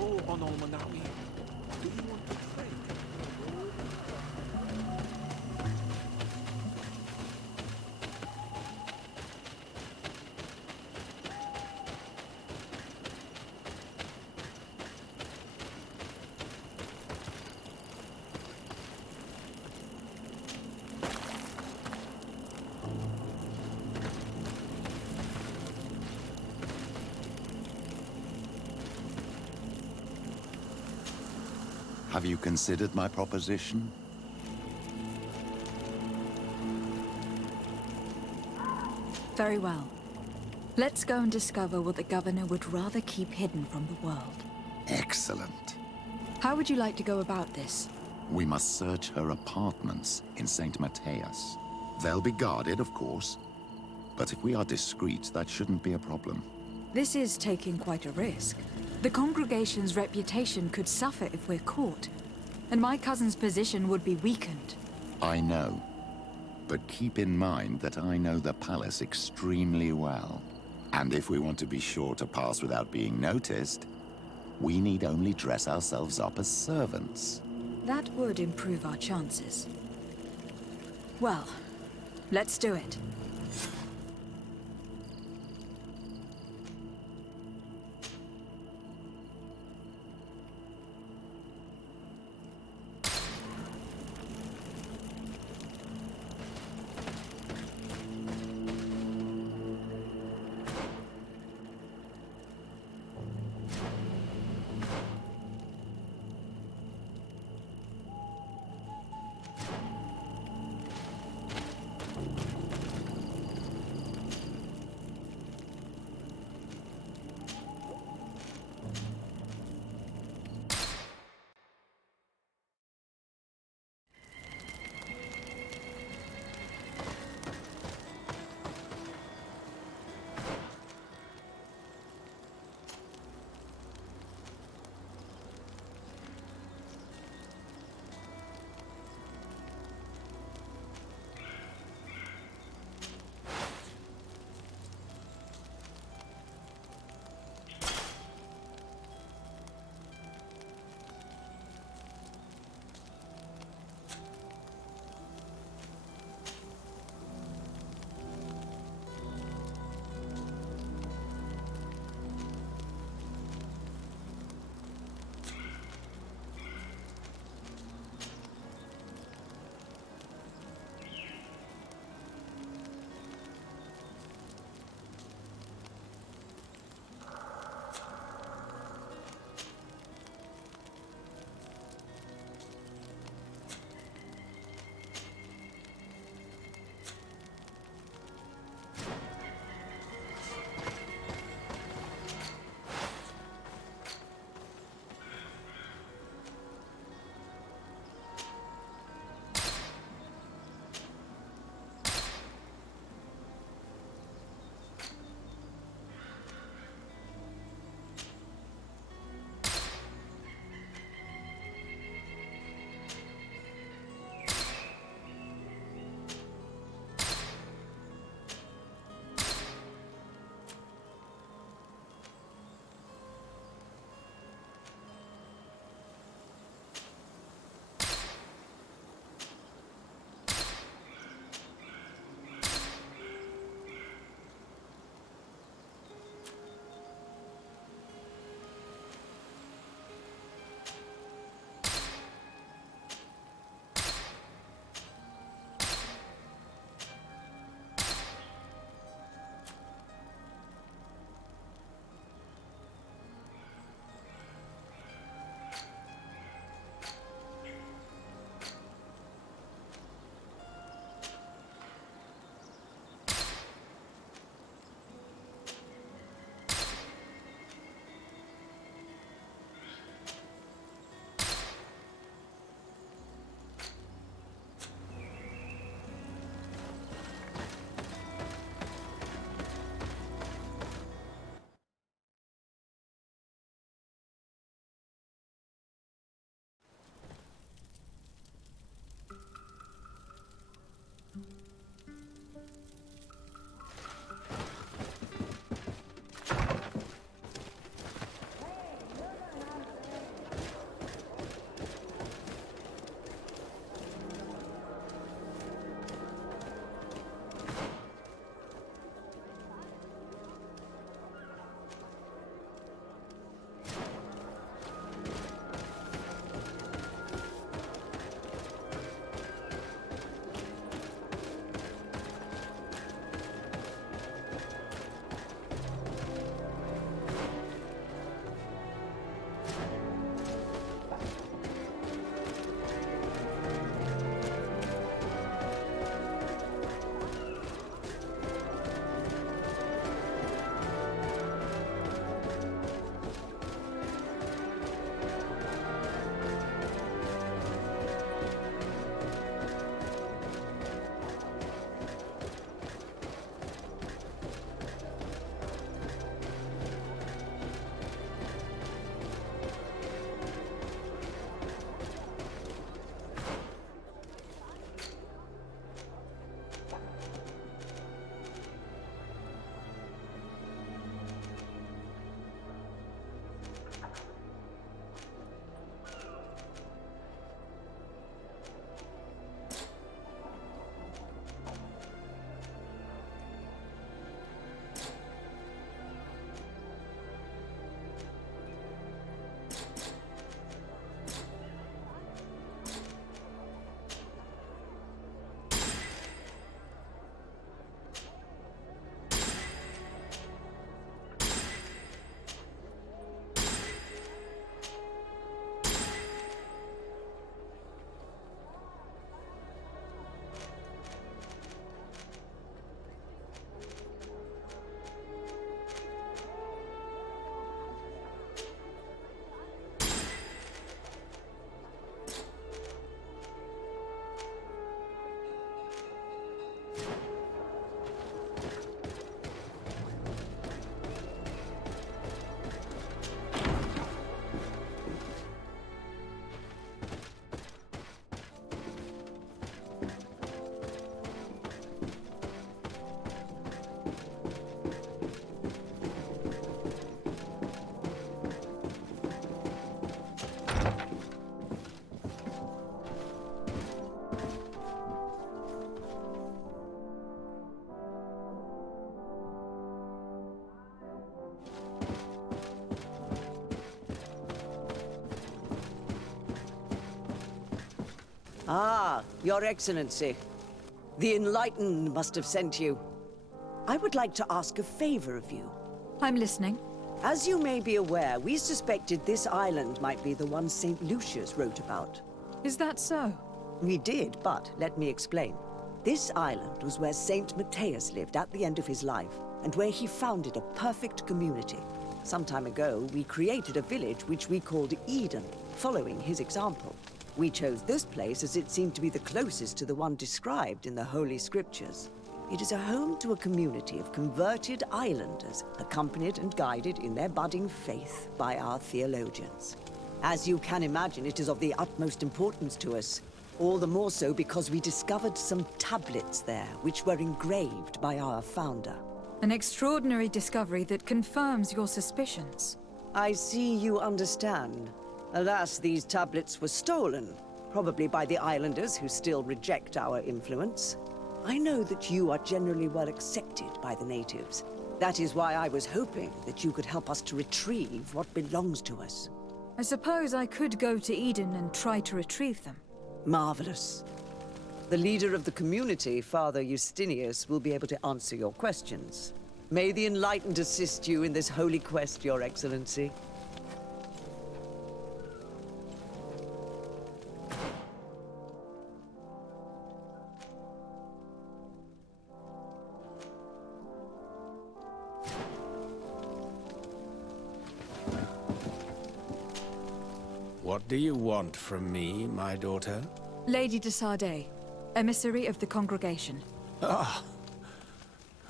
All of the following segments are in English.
call on Almanawi? Do you want to trade? Have you considered my proposition? Very well. Let's go and discover what the governor would rather keep hidden from the world. Excellent. How would you like to go about this? We must search her apartments in St. Matthias. They'll be guarded, of course. But if we are discreet, that shouldn't be a problem. This is taking quite a risk. The congregation's reputation could suffer if we're caught, and my cousin's position would be weakened. I know. But keep in mind that I know the palace extremely well. And if we want to be sure to pass without being noticed, we need only dress ourselves up as servants. That would improve our chances. Well, let's do it. Ah, Your Excellency. The Enlightened must have sent you. I would like to ask a favor of you. I'm listening. As you may be aware, we suspected this island might be the one St. Lucius wrote about. Is that so? We did, but let me explain. This island was where Saint Matthias lived at the end of his life, and where he founded a perfect community. Some time ago, we created a village which we called Eden, following his example. We chose this place as it seemed to be the closest to the one described in the Holy Scriptures. It is a home to a community of converted islanders, accompanied and guided in their budding faith by our theologians. As you can imagine, it is of the utmost importance to us. All the more so because we discovered some tablets there, which were engraved by our founder. An extraordinary discovery that confirms your suspicions. I see you understand. Alas, these tablets were stolen, probably by the islanders who still reject our influence. I know that you are generally well accepted by the natives. That is why I was hoping that you could help us to retrieve what belongs to us. I suppose I could go to Eden and try to retrieve them. Marvelous. The leader of the community, Father Justinius, will be able to answer your questions. May the Enlightened assist you in this holy quest, Your Excellency. What do you want from me, my daughter? Lady de Sardet, emissary of the congregation. Ah,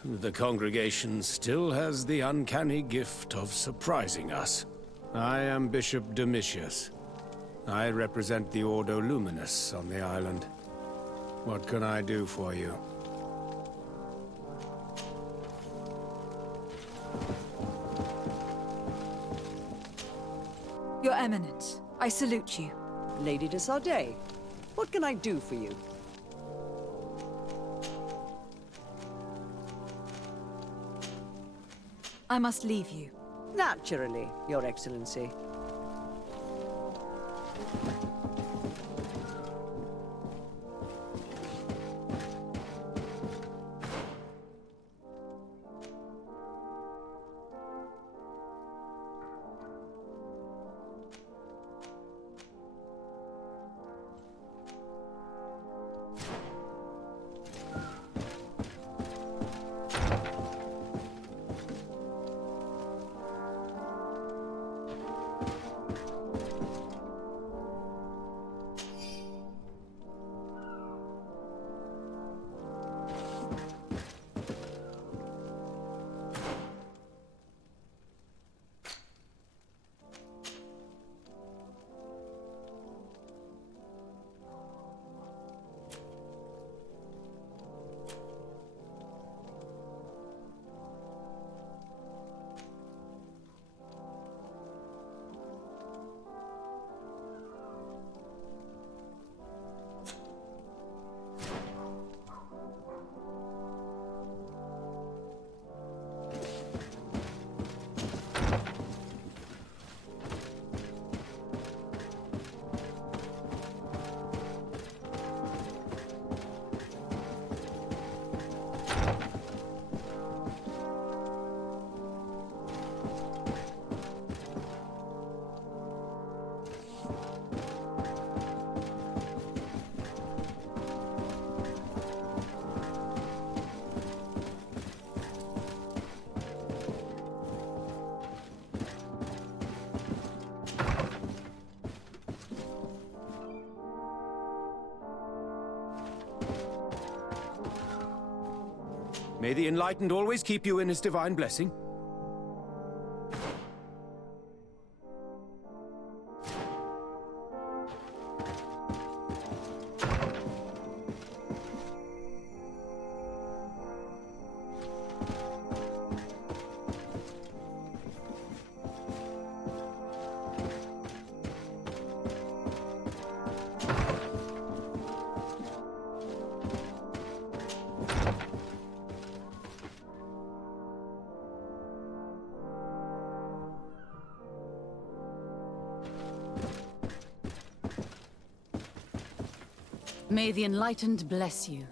the congregation still has the uncanny gift of surprising us. I am Bishop Domitius. I represent the Ordo Luminous on the island. What can I do for you? Your Eminence, I salute you. Lady de Sardet, what can I do for you? I must leave you. Naturally, Your Excellency. May the Enlightened always keep you in his divine blessing. May the Enlightened bless you.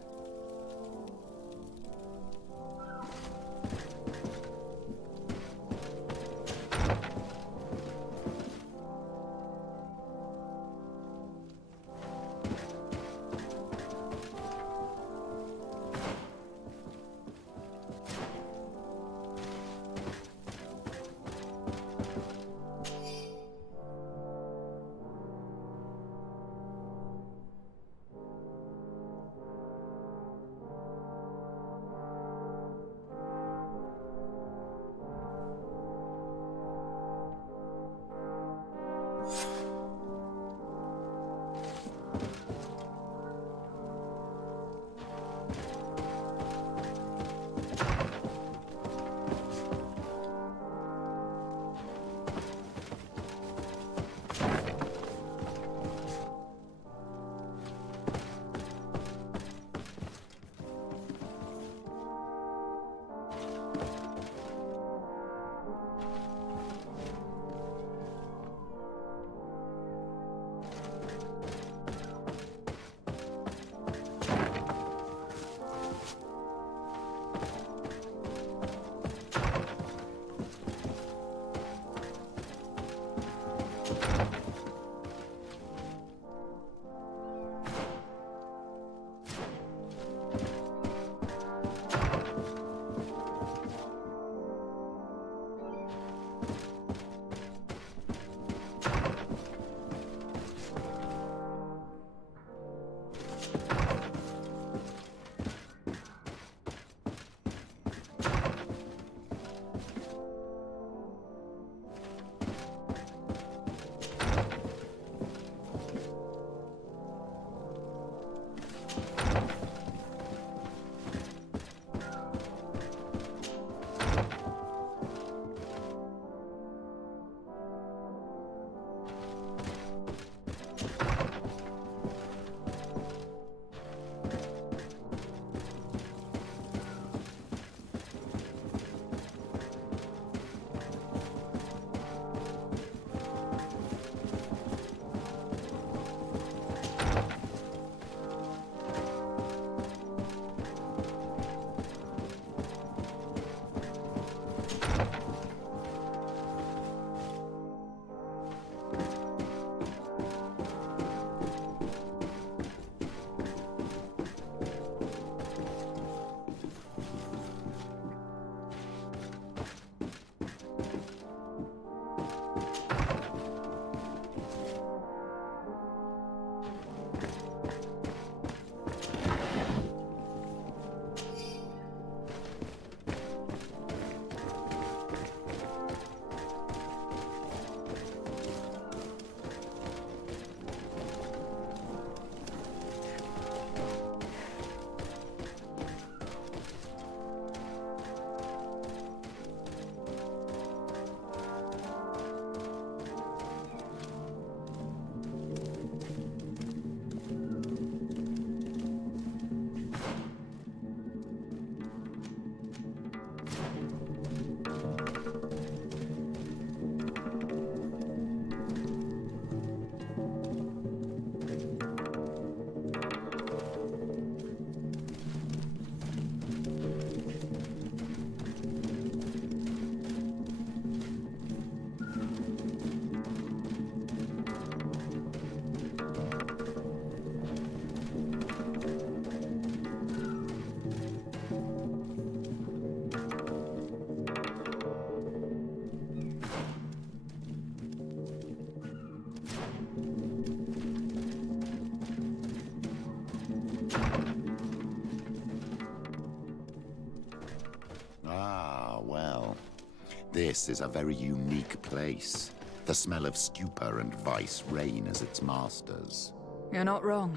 This is a very unique place. The smell of stupor and vice reign as its masters. You're not wrong.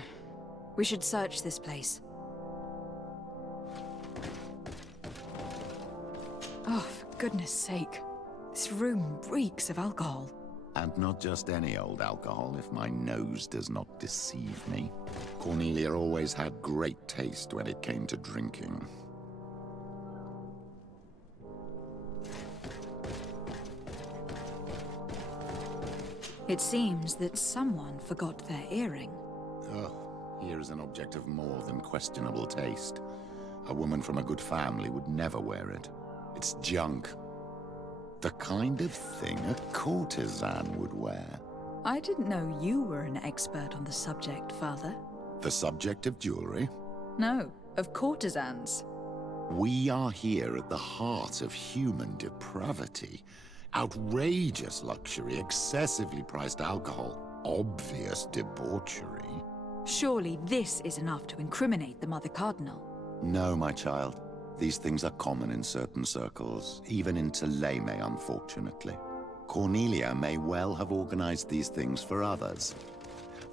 We should search this place. Oh, for goodness sake. This room reeks of alcohol. And not just any old alcohol, if my nose does not deceive me. Cornelia always had great taste when it came to drinking. It seems that someone forgot their earring. Oh, here is an object of more than questionable taste. A woman from a good family would never wear it. It's junk. The kind of thing a courtesan would wear. I didn't know you were an expert on the subject, Father. The subject of jewelry? No, of courtesans. We are here at the heart of human depravity. Outrageous luxury, excessively priced alcohol, obvious debauchery. Surely this is enough to incriminate the Mother Cardinal. No, my child. These things are common in certain circles, even in Thélème, unfortunately. Cornelia may well have organized these things for others.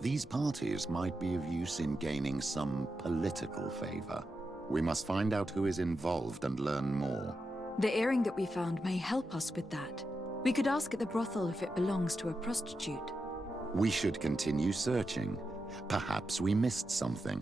These parties might be of use in gaining some political favor. We must find out who is involved and learn more. The earring that we found may help us with that. We could ask at the brothel if it belongs to a prostitute. We should continue searching. Perhaps we missed something.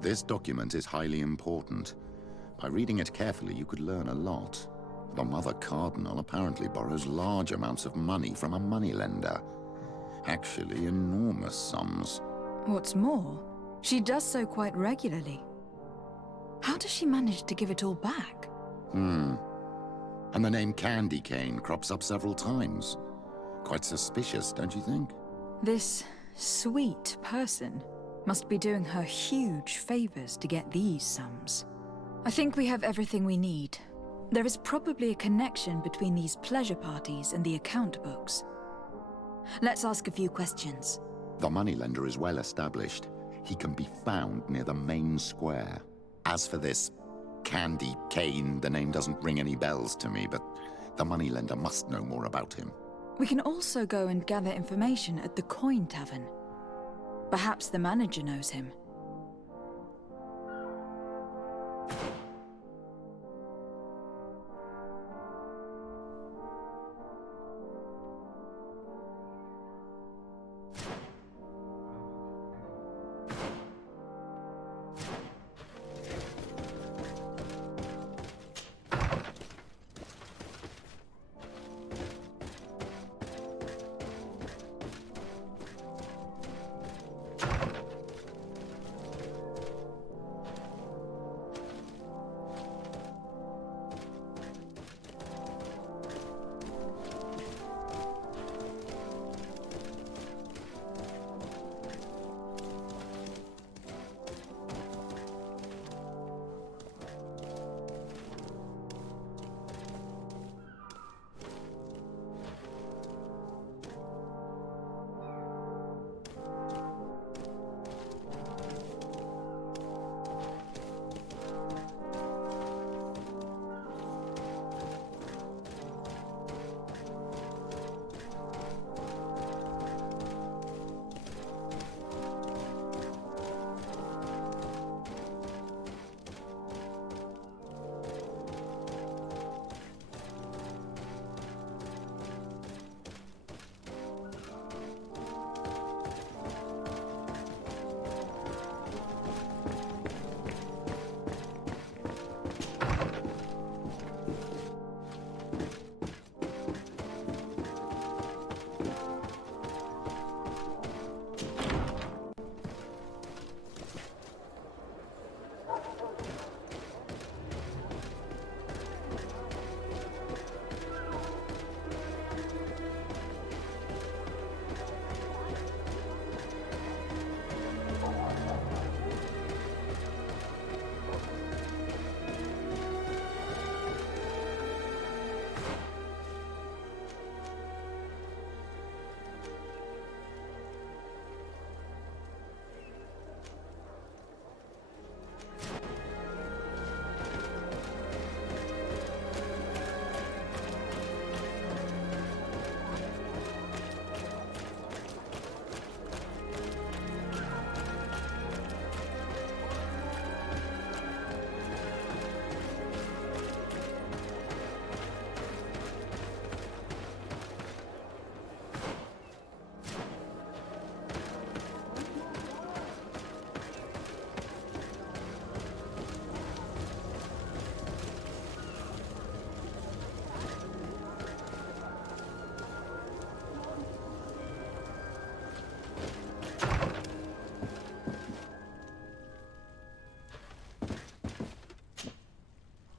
This document is highly important. By reading it carefully, you could learn a lot. The Mother Cardinal apparently borrows large amounts of money from a moneylender. Actually, enormous sums. What's more, she does so quite regularly. How does she manage to give it all back? And the name Candy Cane crops up several times. Quite suspicious, don't you think? This sweet person must be doing her huge favors to get these sums. I think we have everything we need. There is probably a connection between these pleasure parties and the account books. Let's ask a few questions. The moneylender is well established. He can be found near the main square. As for this Candy Kane, the name doesn't ring any bells to me, but the moneylender must know more about him. We can also go and gather information at the Coin Tavern. Perhaps the manager knows him.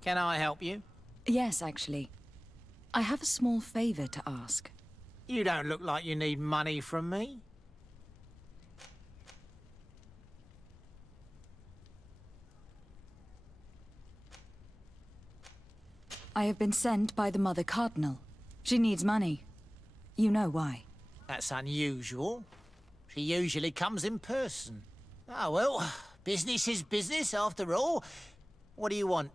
Can I help you? Yes, actually. I have a small favor to ask. You don't look like you need money from me. I have been sent by the Mother Cardinal. She needs money. You know why. That's unusual. She usually comes in person. Oh, well, business is business after all. What do you want?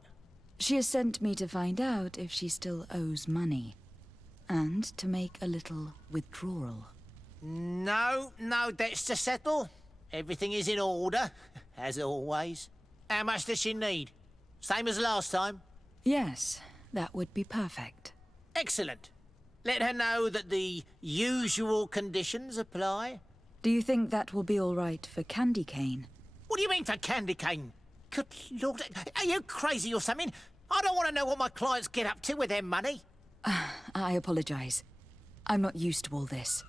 She has sent me to find out if she still owes money. And to make a little withdrawal. No debts to settle. Everything is in order, as always. How much does she need? Same as last time? Yes, that would be perfect. Excellent. Let her know that the usual conditions apply. Do you think that will be all right for Candy Cane? What do you mean for candy cane? Good Lord, are you crazy or something? I don't want to know what my clients get up to with their money. I apologize. I'm not used to all this.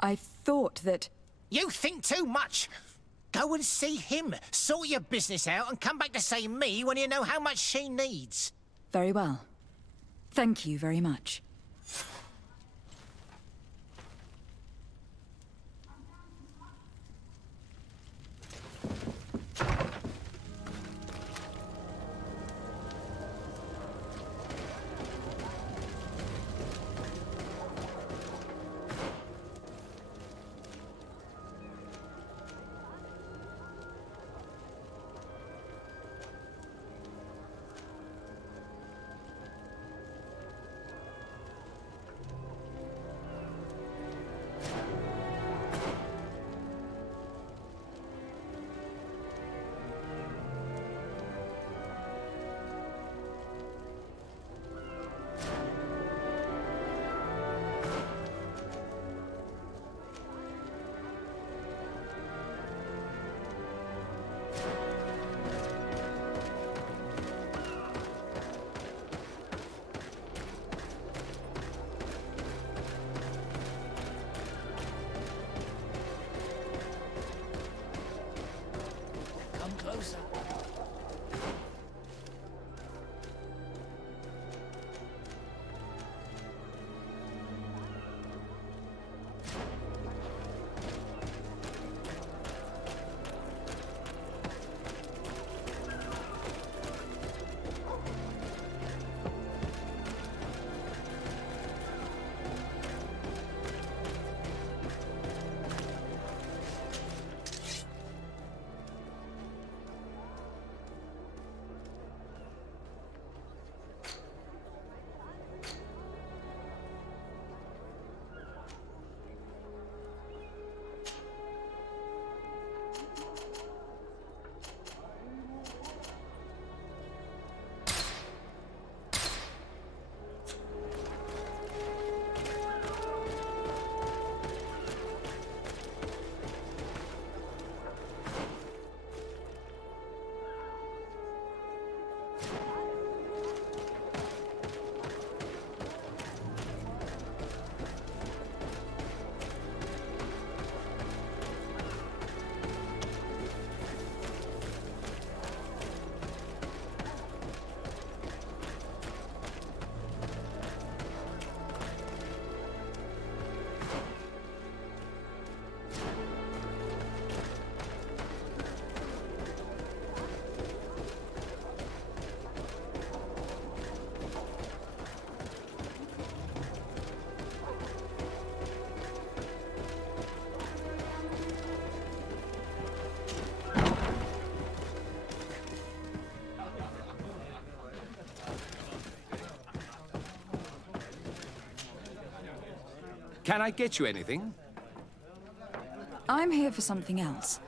I thought that... You think too much. Go and see him, sort your business out, and come back to see me when you know how much she needs. Very well. Thank you very much. Can I get you anything? I'm here for something else.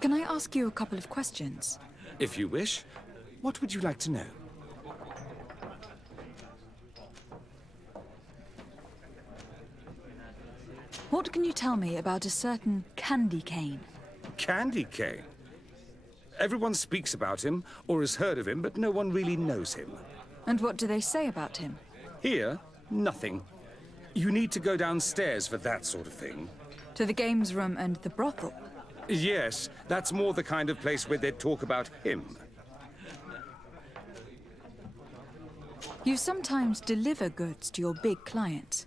Can I ask you a couple of questions? If you wish. What would you like to know? What can you tell me about a certain candy cane? Candy cane. Everyone speaks about him, or has heard of him, but no one really knows him. And what do they say about him? Here, nothing. You need to go downstairs for that sort of thing. To the games room and the brothel? Yes, that's more the kind of place where they'd talk about him. You sometimes deliver goods to your big clients.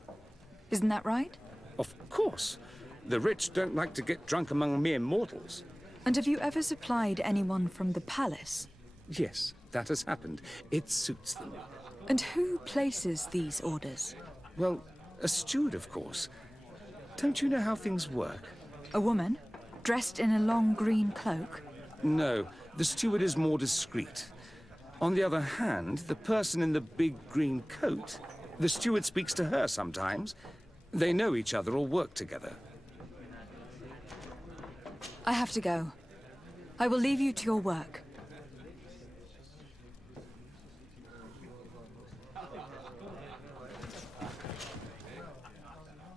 Isn't that right? Of course. The rich don't like to get drunk among mere mortals. And have you ever supplied anyone from the palace? Yes, that has happened. It suits them. And who places these orders? Well, a steward, of course. Don't you know how things work? A woman? Dressed in a long green cloak? No, the steward is more discreet. On the other hand, the person in the big green coat, the steward speaks to her sometimes. They know each other or work together. I have to go. I will leave you to your work.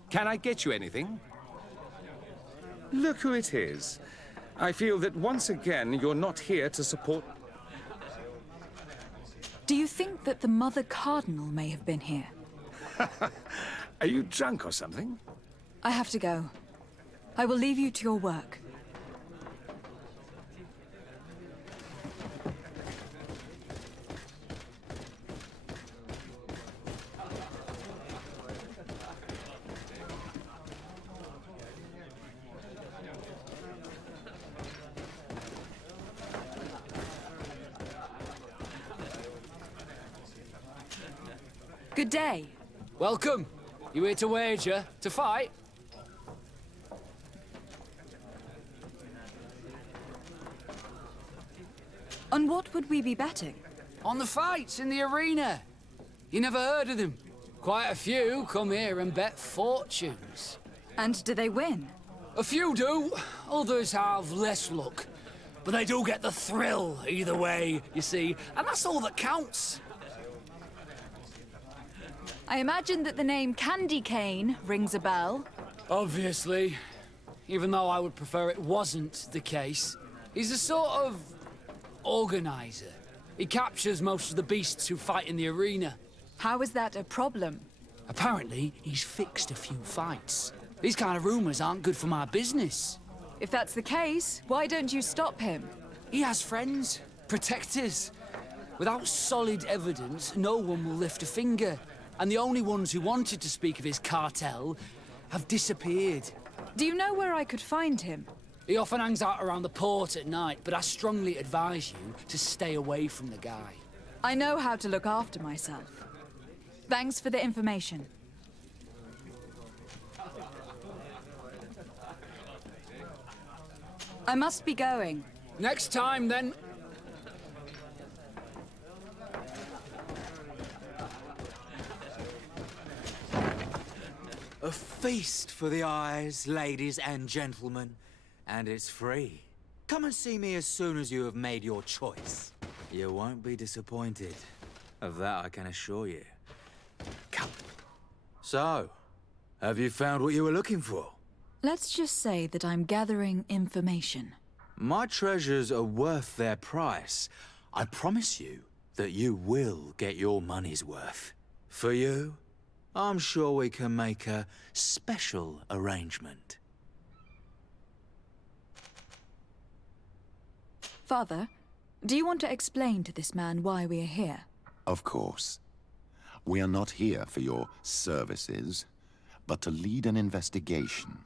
Can I get you anything? Look who it is. I feel that once again you're not here to support... Do you think that the Mother Cardinal may have been here? Are you drunk or something? I have to go. I will leave you to your work. Good day. Welcome. You here to wager? To fight? On what would we be betting? On the fights in the arena. You never heard of them? Quite a few come here and bet fortunes. And do they win? A few do, others have less luck. But they do get the thrill either way, you see, and that's all that counts. I imagine that the name Candy Cane rings a bell. Obviously. Even though I would prefer it wasn't the case. He's a sort of... organizer. He captures most of the beasts who fight in the arena. How is that a problem? Apparently, he's fixed a few fights. These kind of rumors aren't good for my business. If that's the case, why don't you stop him? He has friends, protectors. Without solid evidence, no one will lift a finger. And the only ones who wanted to speak of his cartel have disappeared. Do you know where I could find him? He often hangs out around the port at night, but I strongly advise you to stay away from the guy. I know how to look after myself. Thanks for the information. I must be going. Next time, then. A feast for the eyes, ladies and gentlemen, and it's free. Come and see me as soon as you have made your choice. You won't be disappointed. Of that I can assure you. Come. So, have you found what you were looking for? Let's just say that I'm gathering information. My treasures are worth their price. I promise you that you will get your money's worth. For you, I'm sure we can make a special arrangement. Father, do you want to explain to this man why we are here? Of course. We are not here for your services, but to lead an investigation.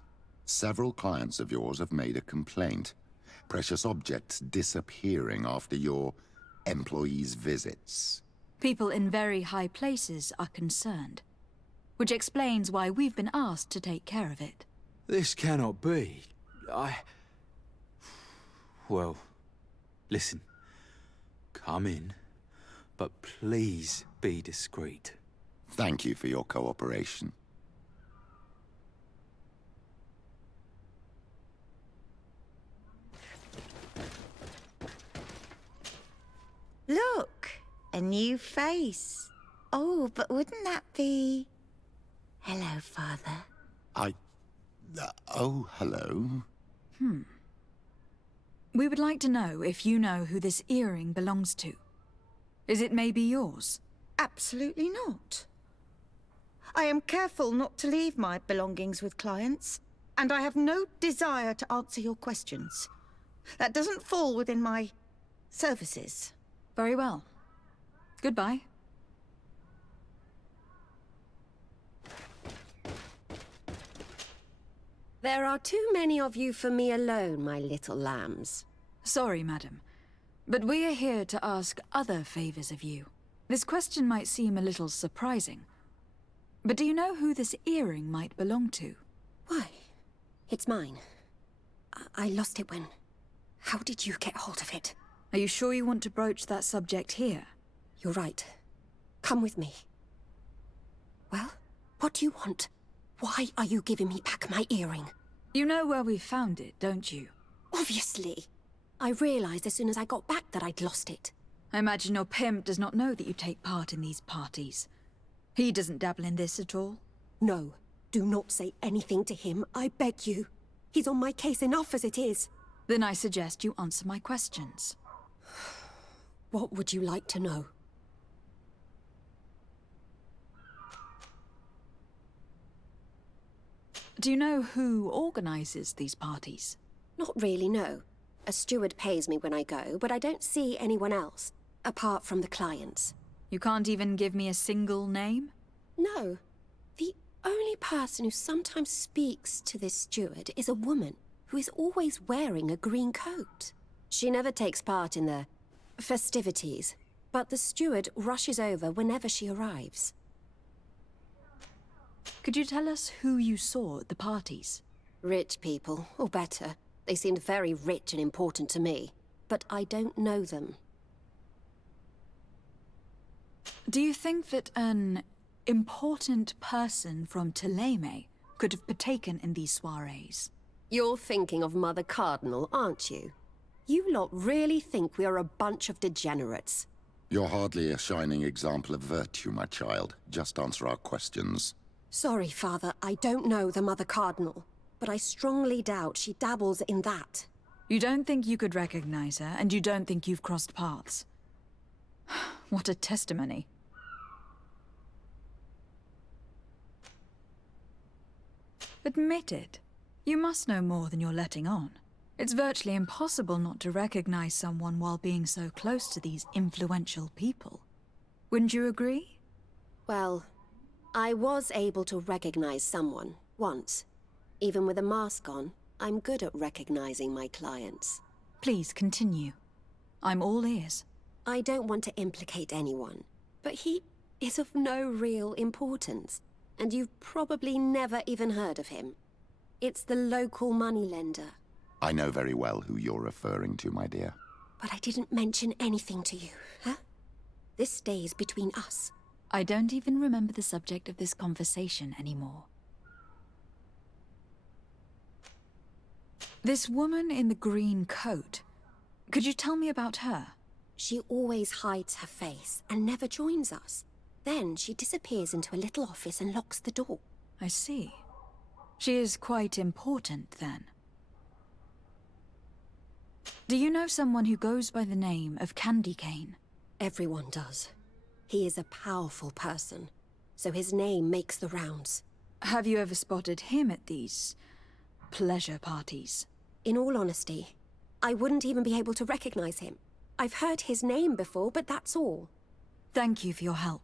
Several clients of yours have made a complaint. Precious objects disappearing after your employees' visits. People in very high places are concerned. Which explains why we've been asked to take care of it. This cannot be. Well, listen. Come in, but please be discreet. Thank you for your cooperation. Look, a new face. Oh, but wouldn't that be... Hello, Father. Oh, hello. We would like to know if you know who this earring belongs to. Is it maybe yours? Absolutely not. I am careful not to leave my belongings with clients, and I have no desire to answer your questions. That doesn't fall within my services. Very well. Goodbye. There are too many of you for me alone, my little lambs. Sorry, madam, but we are here to ask other favors of you. This question might seem a little surprising, but do you know who this earring might belong to? Why? It's mine. I lost it when... How did you get hold of it? Are you sure you want to broach that subject here? You're right. Come with me. Well, what do you want? Why are you giving me back my earring? You know where we found it, don't you? Obviously. I realized as soon as I got back that I'd lost it. I imagine your pimp does not know that you take part in these parties. He doesn't dabble in this at all? No. Do not say anything to him, I beg you. He's on my case enough as it is. Then I suggest you answer my questions. What would you like to know? Do you know who organizes these parties? Not really, no. A steward pays me when I go, but I don't see anyone else, apart from the clients. You can't even give me a single name? No. The only person who sometimes speaks to this steward is a woman who is always wearing a green coat. She never takes part in the festivities, but the steward rushes over whenever she arrives. Could you tell us who you saw at the parties? Rich people, or better. They seemed very rich and important to me, but I don't know them. Do you think that an important person from Thélème could have partaken in these soirees? You're thinking of Mother Cardinal, aren't you? You lot really think we are a bunch of degenerates. You're hardly a shining example of virtue, my child. Just answer our questions. Sorry, Father, I don't know the Mother Cardinal, but I strongly doubt she dabbles in that. You don't think you could recognize her, and you don't think you've crossed paths. What a testimony. Admit it. You must know more than you're letting on. It's virtually impossible not to recognize someone while being so close to these influential people. Wouldn't you agree? Well, I was able to recognize someone, once. Even with a mask on, I'm good at recognizing my clients. Please continue. I'm all ears. I don't want to implicate anyone, but he is of no real importance, and you've probably never even heard of him. It's the local moneylender. I know very well who you're referring to, my dear. But I didn't mention anything to you, huh? This stays between us. I don't even remember the subject of this conversation anymore. This woman in the green coat, could you tell me about her? She always hides her face and never joins us. Then she disappears into a little office and locks the door. I see. She is quite important, then. Do you know someone who goes by the name of Candy Cane? Everyone does. He is a powerful person, so his name makes the rounds. Have you ever spotted him at these pleasure parties? In all honesty, I wouldn't even be able to recognize him. I've heard his name before, but that's all. Thank you for your help.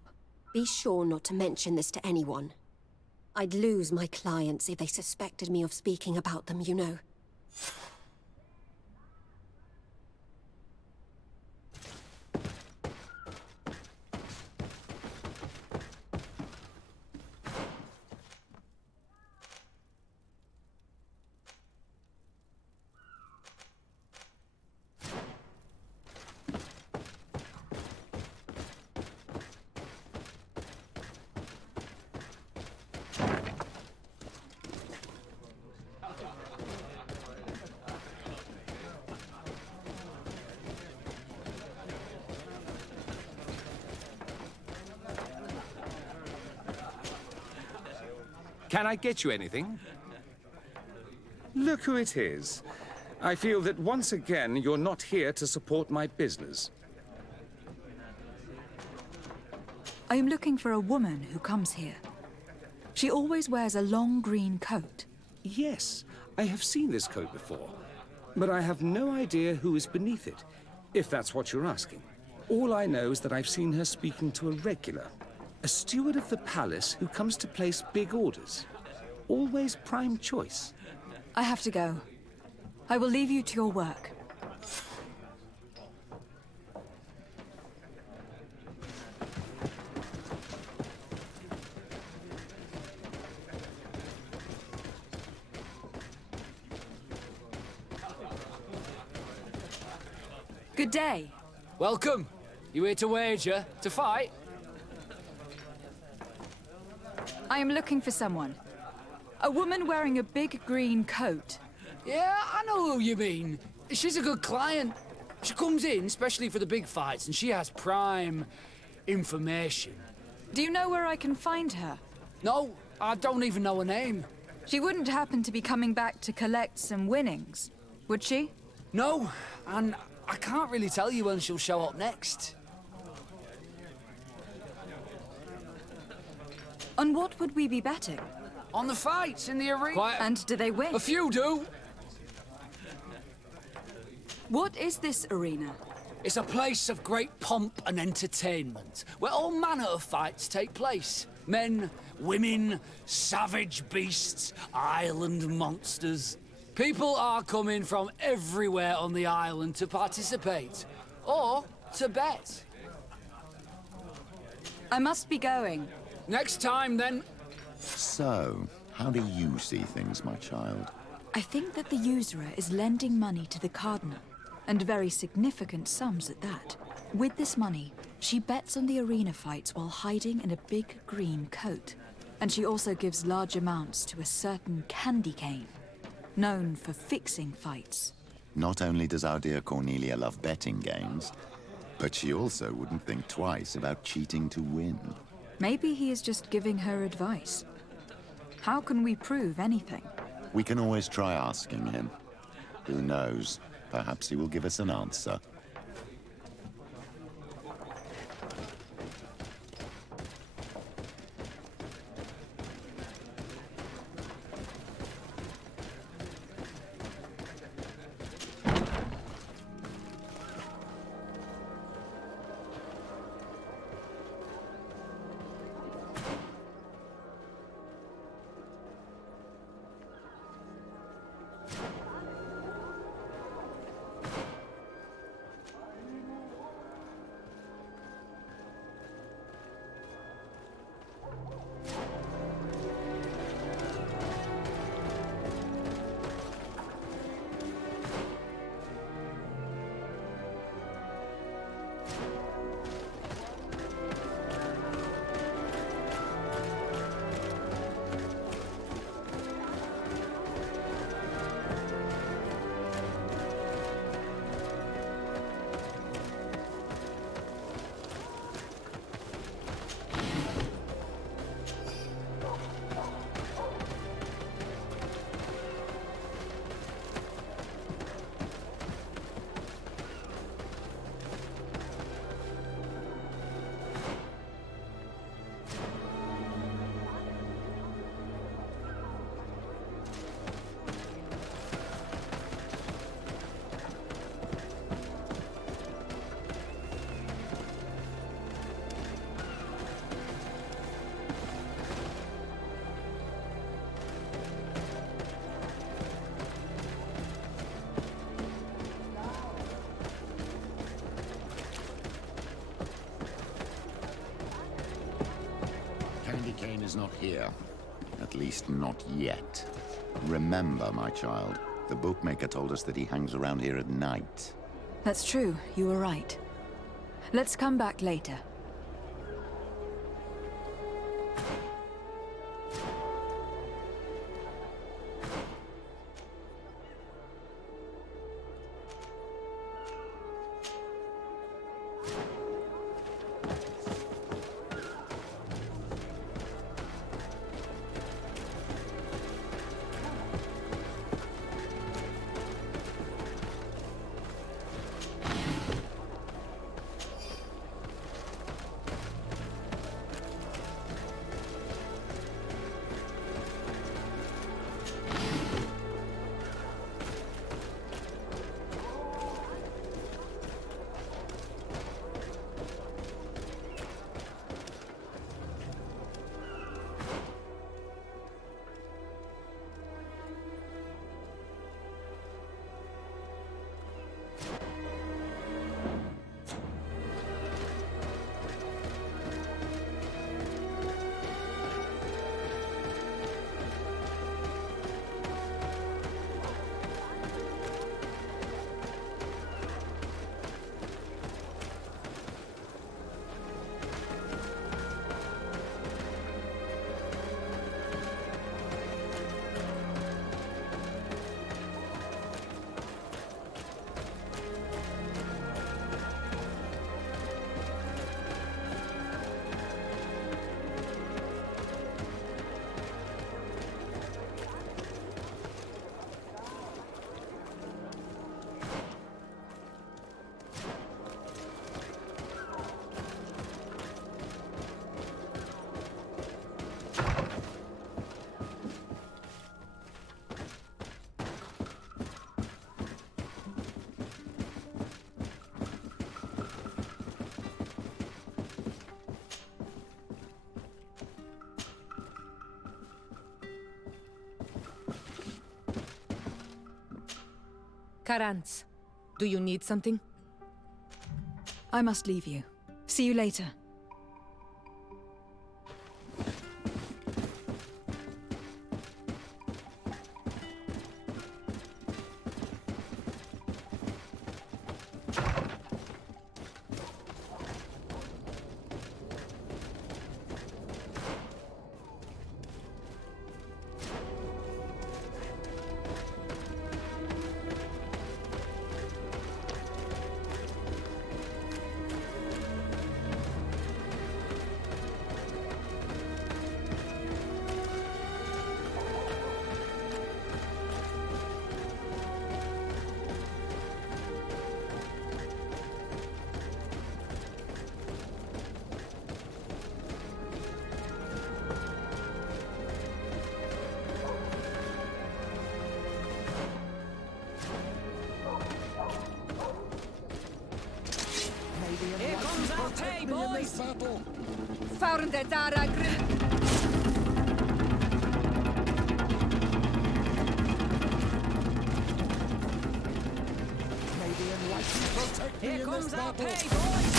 Be sure not to mention this to anyone. I'd lose my clients if they suspected me of speaking about them, you know. Can I get you anything? Look who it is. I feel that once again you're not here to support my business. I am looking for a woman who comes here. She always wears a long green coat. Yes, I have seen this coat before, but I have no idea who is beneath it, if that's what you're asking. All I know is that I've seen her speaking to a regular, a steward of the palace who comes to place big orders. Always prime choice. I have to go. I will leave you to your work. Good day. Welcome. You here to wager? To fight? I am looking for someone. A woman wearing a big green coat. Yeah, I know who you mean. She's a good client. She comes in especially for the big fights, and she has prime information. Do you know where I can find her? No, I don't even know her name. She wouldn't happen to be coming back to collect some winnings, would she? No, and I can't really tell you when she'll show up next. On what would we be betting? On the fights in the arena. And do they win? A few do. What is this arena? It's a place of great pomp and entertainment, where all manner of fights take place. Men, women, savage beasts, island monsters. People are coming from everywhere on the island to participate, or to bet. I must be going. Next time, then. So, how do you see things, my child? I think that the usurer is lending money to the Cardinal, and very significant sums at that. With this money, she bets on the arena fights while hiding in a big green coat. And she also gives large amounts to a certain candy cane, known for fixing fights. Not only does our dear Cornelia love betting games, but she also wouldn't think twice about cheating to win. Maybe he is just giving her advice. How can we prove anything? We can always try asking him. Who knows? Perhaps he will give us an answer. Kane is not here. At least not yet. Remember, my child, the bookmaker told us that he hangs around here at night. That's true, you were right. Let's come back later. Karantz, do you need something? I must leave you. See you later. Here comes our pay, boys! Found the Dara Here comes our pay, boys!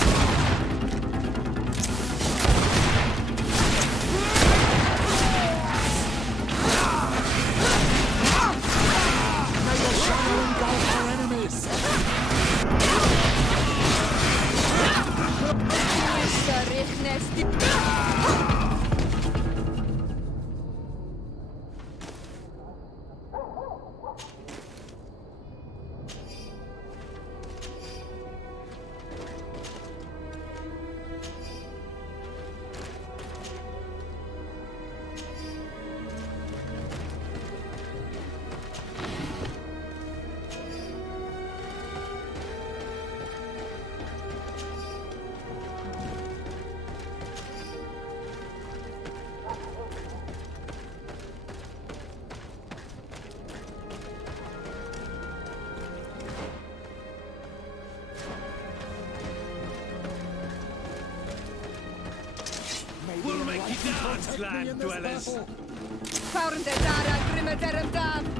We'll make you dance, land dwellers! Found the Dara Grimaderum Dam!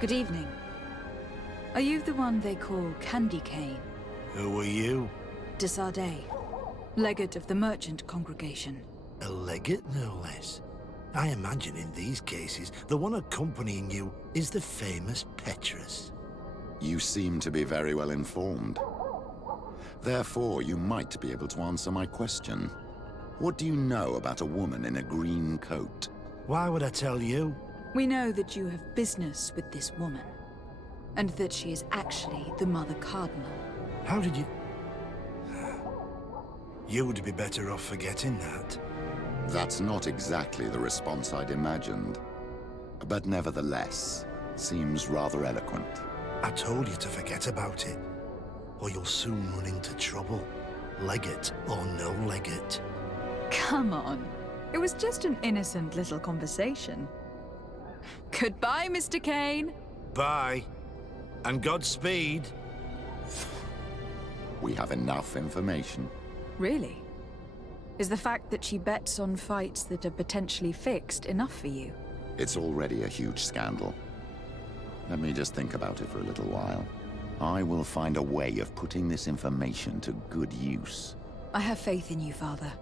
Good evening. Are you the one they call Candy Cane? Who are you? Desardet, legate of the merchant congregation. A legate, no less. I imagine in these cases, the one accompanying you is the famous Petrus. You seem to be very well informed. Therefore, you might be able to answer my question. What do you know about a woman in a green coat? Why would I tell you? We know that you have business with this woman, and that she is actually the Mother Cardinal. How did you... You'd be better off forgetting that. That's not exactly the response I'd imagined. But nevertheless, seems rather eloquent. I told you to forget about it, or you'll soon run into trouble. Legate or no legate. Come on. It was just an innocent little conversation. Goodbye, Mr. Kane. Bye. And Godspeed. We have enough information. Really? Is the fact that she bets on fights that are potentially fixed enough for you? It's already a huge scandal. Let me just think about it for a little while. I will find a way of putting this information to good use. I have faith in you, Father.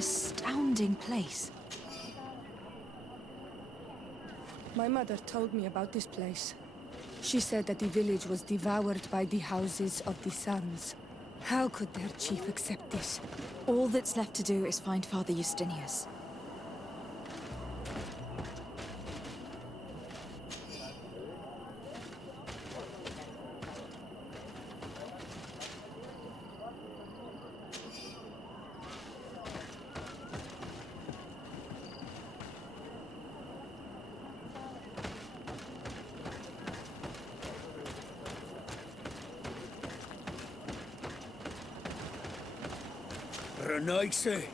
astounding place. My mother told me about this place. She said that the village was devoured by the houses of the sons. How could their chief accept this? All that's left to do is find Father Justinius. Renoise.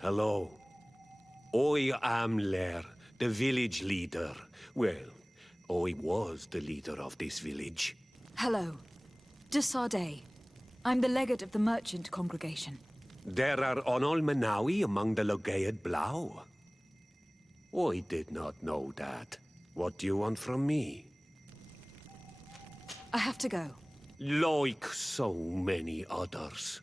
Hello. I am Lair, the village leader. Well, I was the leader of this village. Hello. De Sardet. I'm the legate of the merchant congregation. There are Onol Manawi among the Logead Blau. I did not know that. What do you want from me? I have to go. Like so many others.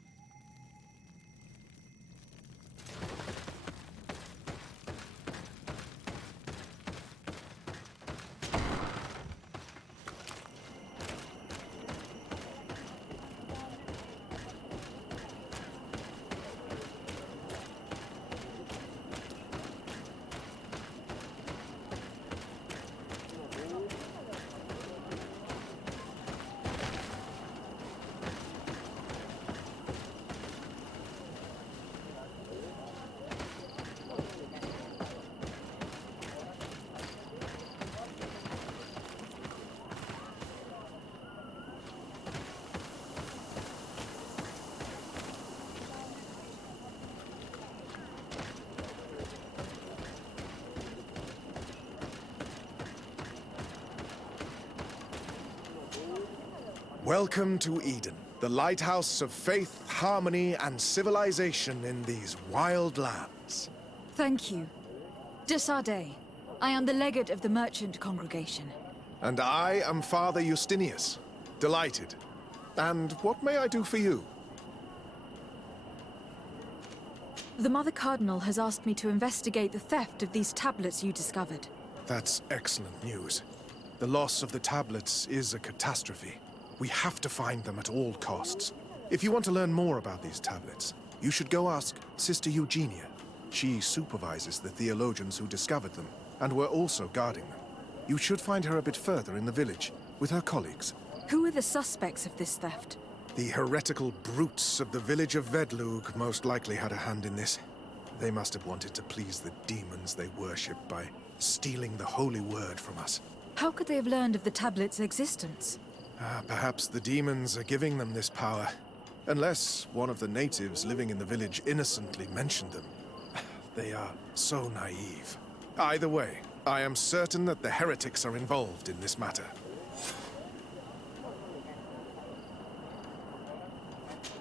Welcome to Eden, the lighthouse of faith, harmony, and civilization in these wild lands. Thank you. De Sardet. I am the legate of the merchant congregation. And I am Father Justinius. Delighted. And what may I do for you? The Mother Cardinal has asked me to investigate the theft of these tablets you discovered. That's excellent news. The loss of the tablets is a catastrophe. We have to find them at all costs. If you want to learn more about these tablets, you should go ask Sister Eugenia. She supervises the theologians who discovered them, and were also guarding them. You should find her a bit further in the village, with her colleagues. Who are the suspects of this theft? The heretical brutes of the village of Vedlug most likely had a hand in this. They must have wanted to please the demons they worship by stealing the holy word from us. How could they have learned of the tablet's existence? Perhaps the demons are giving them this power. Unless one of the natives living in the village innocently mentioned them. They are so naive. Either way, I am certain that the heretics are involved in this matter.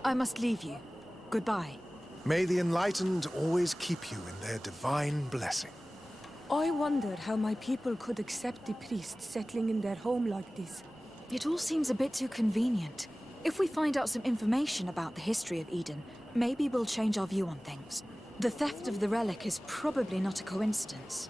I must leave you. Goodbye. May the enlightened always keep you in their divine blessing. I wonder how my people could accept the priest settling in their home like this. It all seems a bit too convenient. If we find out some information about the history of Eden, maybe we'll change our view on things. The theft of the relic is probably not a coincidence.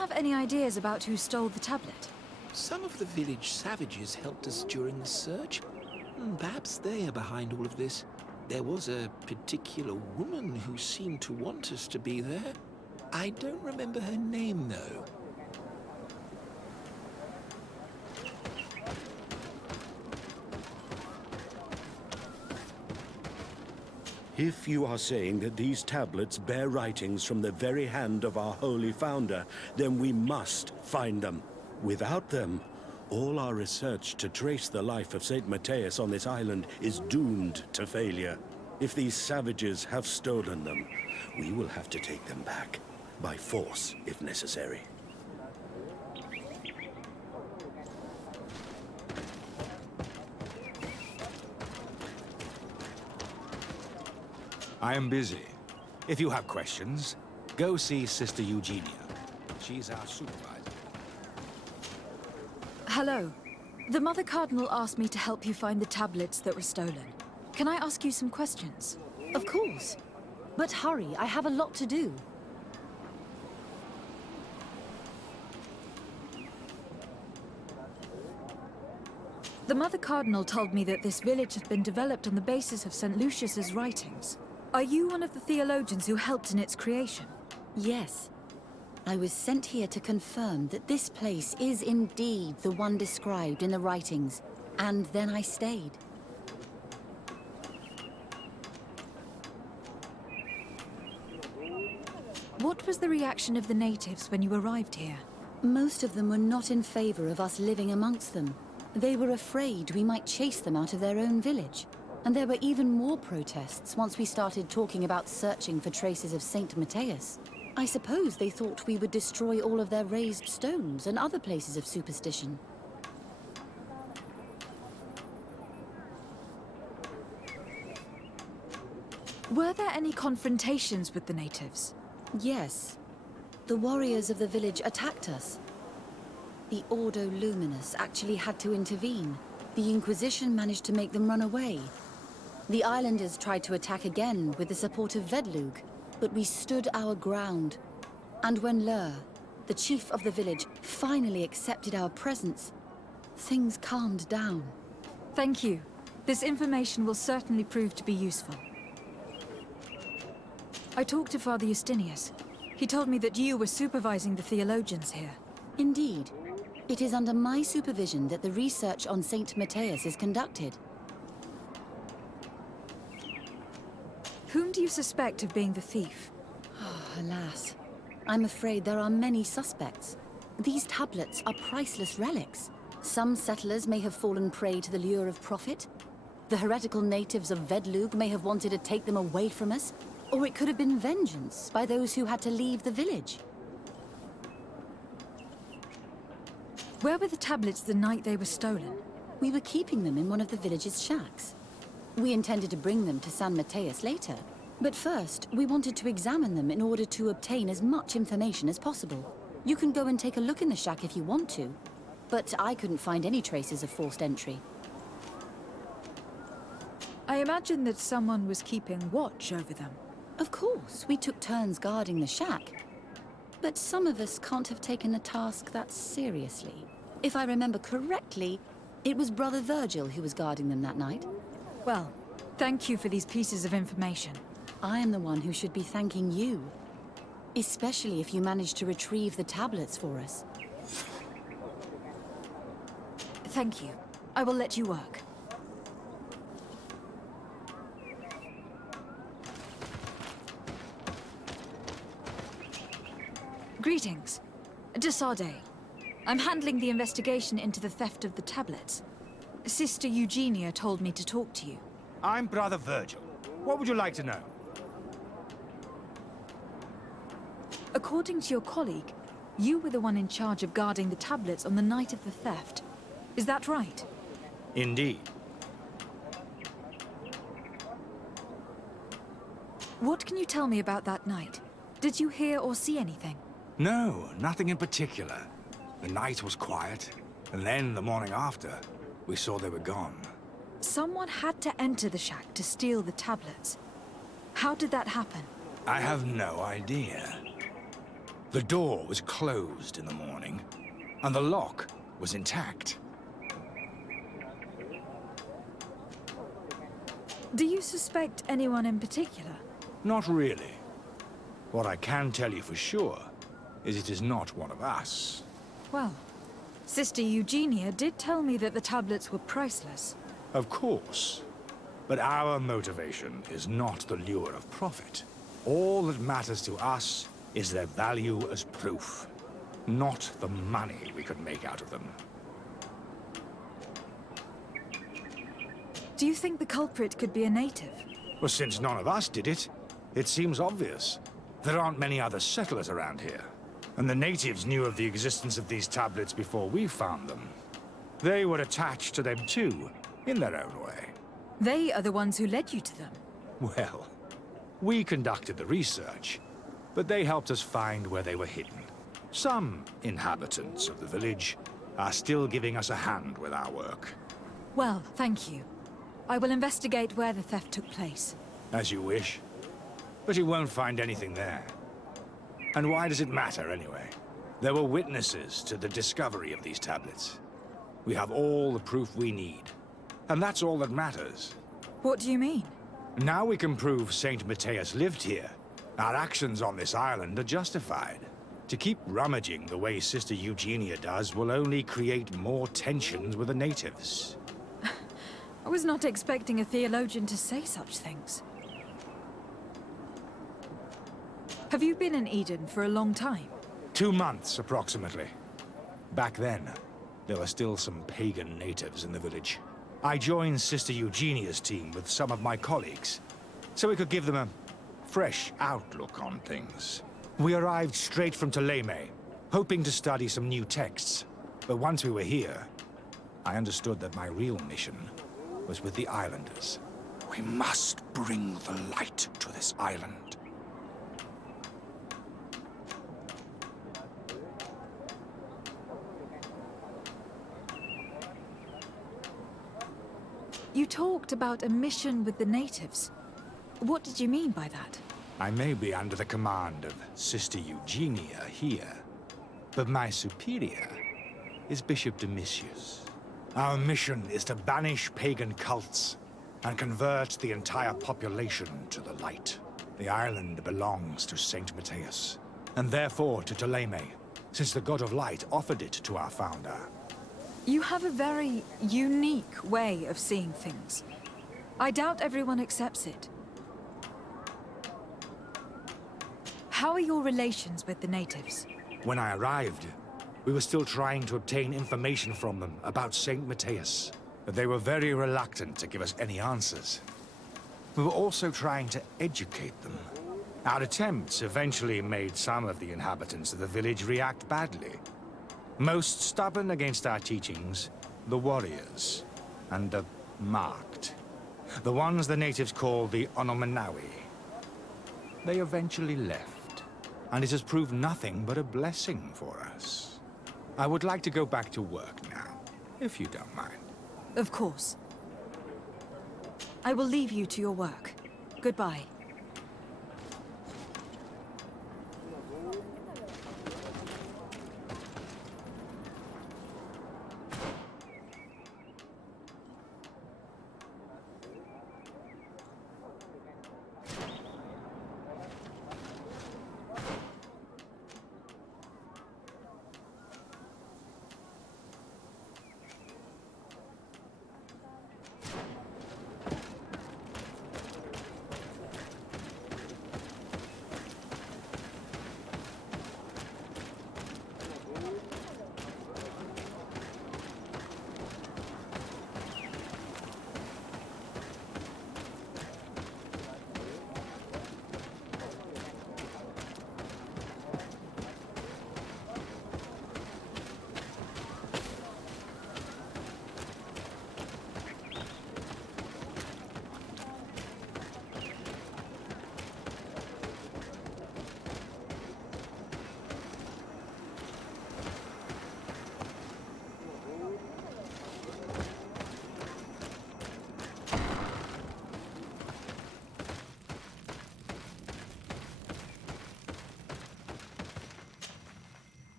have any ideas about who stole the tablet? Some of the village savages helped us during the search. Perhaps they are behind all of this. There was a particular woman who seemed to want us to be there. I don't remember her name, though. If you are saying that these tablets bear writings from the very hand of our holy founder, then we must find them. Without them, all our research to trace the life of Saint Matthias on this island is doomed to failure. If these savages have stolen them, we will have to take them back, by force if necessary. I am busy. If you have questions, go see Sister Eugenia. She's our supervisor. Hello. The Mother Cardinal asked me to help you find the tablets that were stolen. Can I ask you some questions? Of course. But hurry, I have a lot to do. The Mother Cardinal told me that this village had been developed on the basis of St. Lucius's writings. Are you one of the theologians who helped in its creation? Yes. I was sent here to confirm that this place is indeed the one described in the writings, and then I stayed. What was the reaction of the natives when you arrived here? Most of them were not in favor of us living amongst them. They were afraid we might chase them out of their own village. And there were even more protests once we started talking about searching for traces of Saint Matthias. I suppose they thought we would destroy all of their raised stones and other places of superstition. Were there any confrontations with the natives? Yes. The warriors of the village attacked us. The Ordo Luminous actually had to intervene. The Inquisition managed to make them run away. The islanders tried to attack again with the support of Vedlug, but we stood our ground. And when Lur, the chief of the village, finally accepted our presence, things calmed down. Thank you. This information will certainly prove to be useful. I talked to Father Justinius. He told me that you were supervising the theologians here. Indeed. It is under my supervision that the research on Saint Matthias is conducted. Whom do you suspect of being the thief? Oh, alas. I'm afraid there are many suspects. These tablets are priceless relics. Some settlers may have fallen prey to the lure of profit. The heretical natives of Vedlug may have wanted to take them away from us. Or it could have been vengeance by those who had to leave the village. Where were the tablets the night they were stolen? We were keeping them in one of the village's shacks. We intended to bring them to San Matthias later. But first, we wanted to examine them in order to obtain as much information as possible. You can go and take a look in the shack if you want to. But I couldn't find any traces of forced entry. I imagine that someone was keeping watch over them. Of course, we took turns guarding the shack. But some of us can't have taken the task that seriously. If I remember correctly, it was Brother Virgil who was guarding them that night. Well, thank you for these pieces of information. I am the one who should be thanking you. Especially if you managed to retrieve the tablets for us. Thank you. I will let you work. Greetings. De Sardet. I'm handling the investigation into the theft of the tablets. Sister Eugenia told me to talk to you. I'm Brother Virgil. What would you like to know? According to your colleague, you were the one in charge of guarding the tablets on the night of the theft. Is that right? Indeed. What can you tell me about that night? Did you hear or see anything? No, nothing in particular. The night was quiet, and then the morning after, we saw they were gone. Someone had to enter the shack to steal the tablets. How did that happen? I have no idea. The door was closed in the morning, and the lock was intact. Do you suspect anyone in particular? Not really. What I can tell you for sure is it is not one of us. Well, Sister Eugenia did tell me that the tablets were priceless. Of course. But our motivation is not the lure of profit. All that matters to us is their value as proof, not the money we could make out of them. Do you think the culprit could be a native? Well, since none of us did it, it seems obvious. There aren't many other settlers around here, and the natives knew of the existence of these tablets before we found them. They were attached to them too, in their own way. They are the ones who led you to them. Well, we conducted the research, but they helped us find where they were hidden. Some inhabitants of the village are still giving us a hand with our work. Well, thank you. I will investigate where the theft took place. As you wish. But you won't find anything there. And why does it matter, anyway? There were witnesses to the discovery of these tablets. We have all the proof we need. And that's all that matters. What do you mean? Now we can prove Saint Matthias lived here. Our actions on this island are justified. To keep rummaging the way Sister Eugenia does will only create more tensions with the natives. I was not expecting a theologian to say such things. Have you been in Eden for a long time? 2 months, approximately. Back then, there were still some pagan natives in the village. I joined Sister Eugenia's team with some of my colleagues, so we could give them a fresh outlook on things. We arrived straight from Ptolemy, hoping to study some new texts. But once we were here, I understood that my real mission was with the islanders. We must bring the light to this island. You talked about a mission with the natives. What did you mean by that? I may be under the command of Sister Eugenia here, but my superior is Bishop Domitius. Our mission is to banish pagan cults and convert the entire population to the light. The island belongs to Saint Matthias, and therefore to Ptolemy, since the god of light offered it to our founder. You have a very unique way of seeing things. I doubt everyone accepts it. How are your relations with the natives? When I arrived, we were still trying to obtain information from them about Saint Matthias, but they were very reluctant to give us any answers. We were also trying to educate them. Our attempts eventually made some of the inhabitants of the village react badly. Most stubborn against our teachings, the warriors, and the marked. The ones the natives call the Onomanawi. They eventually left, and it has proved nothing but a blessing for us. I would like to go back to work now, if you don't mind. Of course. I will leave you to your work. Goodbye.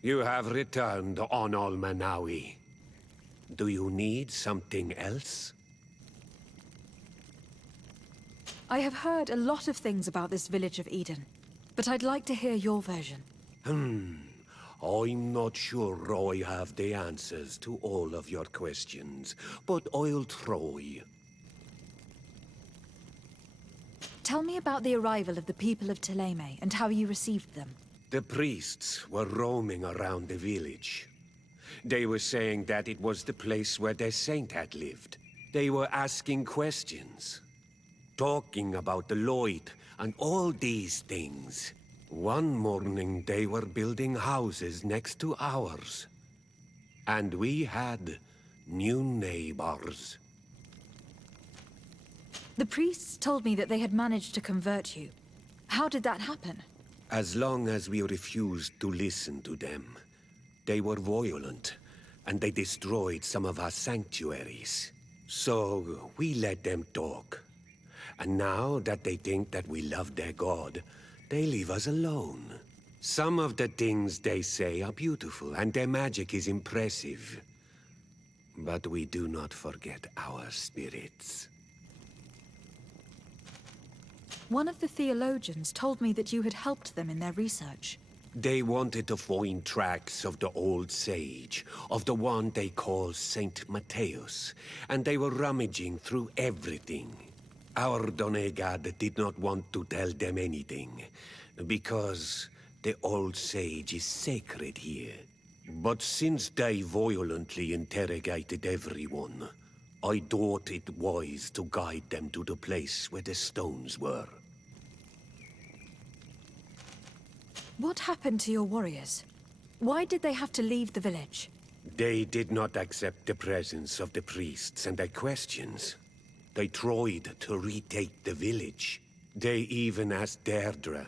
You have returned on Almanawi. Do you need something else? I have heard a lot of things about this village of Eden, but I'd like to hear your version. I'm not sure I have the answers to all of your questions, but I'll try. Tell me about the arrival of the people of Thélème and how you received them. The priests were roaming around the village. They were saying that it was the place where their saint had lived. They were asking questions, talking about the Lloyd and all these things. One morning they were building houses next to ours. And we had new neighbors. The priests told me that they had managed to convert you. How did that happen? As long as we refused to listen to them, they were violent, and they destroyed some of our sanctuaries. So we let them talk. And now that they think that we love their god, they leave us alone. Some of the things they say are beautiful, and their magic is impressive. But we do not forget our spirits. One of the theologians told me that you had helped them in their research. They wanted to find tracks of the old sage, of the one they call Saint Matthias, and they were rummaging through everything. Our Donegad did not want to tell them anything, because the old sage is sacred here. But since they violently interrogated everyone, I thought it wise to guide them to the place where the stones were. What happened to your warriors? Why did they have to leave the village? They did not accept the presence of the priests and their questions. They tried to retake the village. They even asked Deirdre,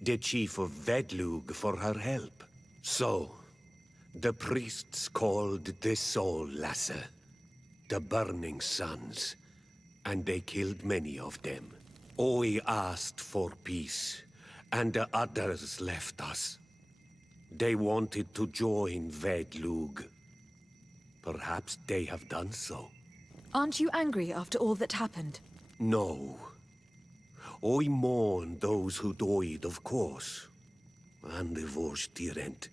the chief of Vedlug, for her help. So, the priests called the Soul Lasser, the Burning Suns, and they killed many of them. I asked for peace, and the others left us. They wanted to join Vedlug. Perhaps they have done so. Aren't you angry after all that happened? No. I mourn those who died, of course. And the Vorstyrent.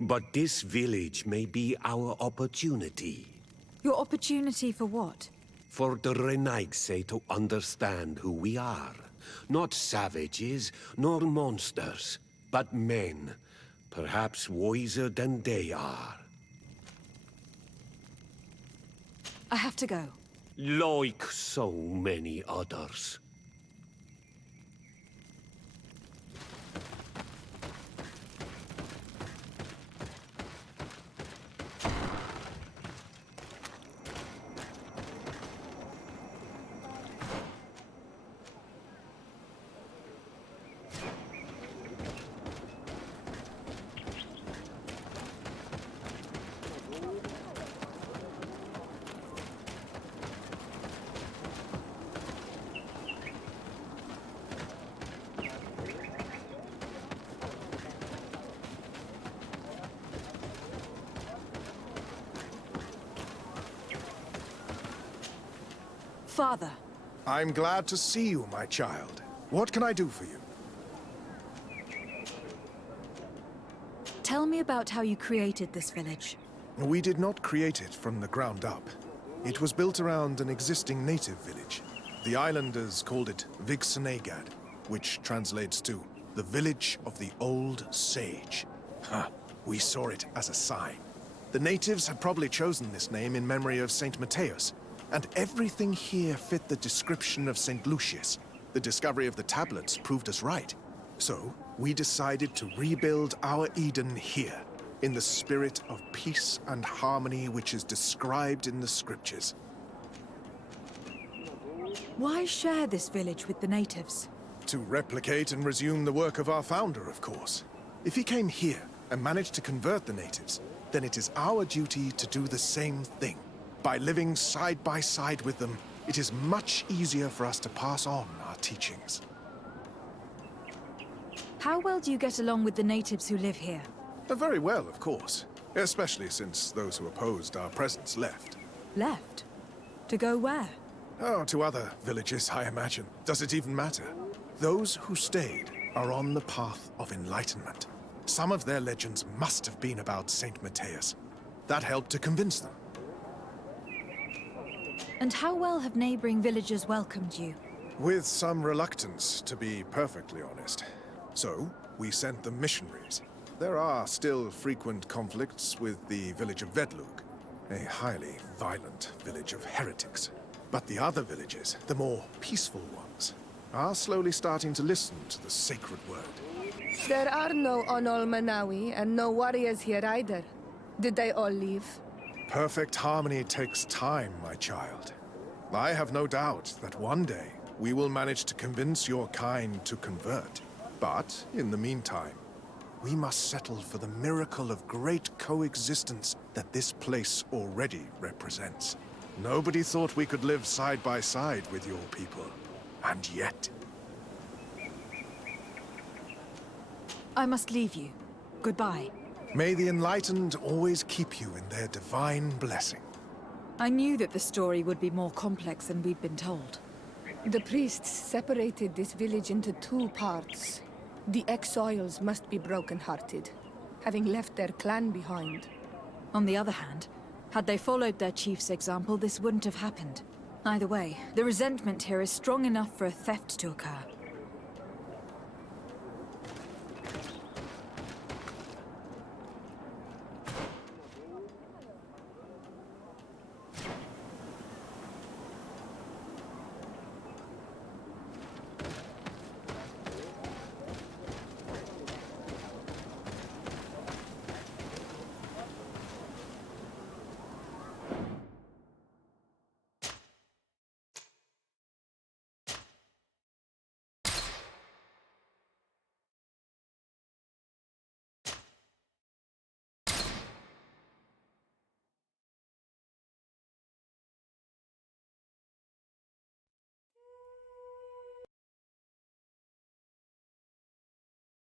But this village may be our opportunity. Your opportunity for what? For the Renaigse to understand who we are. Not savages, nor monsters, but men. Perhaps wiser than they are. I have to go. Like so many others. Father. I'm glad to see you, my child. What can I do for you? Tell me about how you created this village. We did not create it from the ground up. It was built around an existing native village. The islanders called it Vixenagad, which translates to the Village of the Old Sage. We saw it as a sign. The natives had probably chosen this name in memory of Saint Matthias, and everything here fit the description of Saint Lucius. The discovery of the tablets proved us right. So, we decided to rebuild our Eden here, in the spirit of peace and harmony which is described in the scriptures. Why share this village with the natives? To replicate and resume the work of our founder, of course. If he came here and managed to convert the natives, then it is our duty to do the same thing. By living side by side with them, it is much easier for us to pass on our teachings. How well do you get along with the natives who live here? Very well, of course. Especially since those who opposed our presence left. Left? To go where? Oh, to other villages, I imagine. Does it even matter? Those who stayed are on the path of enlightenment. Some of their legends must have been about Saint Matthias. That helped to convince them. And how well have neighboring villagers welcomed you? With some reluctance, to be perfectly honest. So, we sent them missionaries. There are still frequent conflicts with the village of Vedlug, a highly violent village of heretics. But the other villages, the more peaceful ones, are slowly starting to listen to the sacred word. There are no Onol Manawi and no warriors here either. Did they all leave? Perfect harmony takes time, my child. I have no doubt that one day we will manage to convince your kind to convert. But, in the meantime, we must settle for the miracle of great coexistence that this place already represents. Nobody thought we could live side by side with your people. And yet... I must leave you. Goodbye. May the enlightened always keep you in their divine blessing. I knew that the story would be more complex than we'd been told. The priests separated this village into two parts. The exiles must be broken-hearted, having left their clan behind. On the other hand, had they followed their chief's example, this wouldn't have happened. Either way, the resentment here is strong enough for a theft to occur.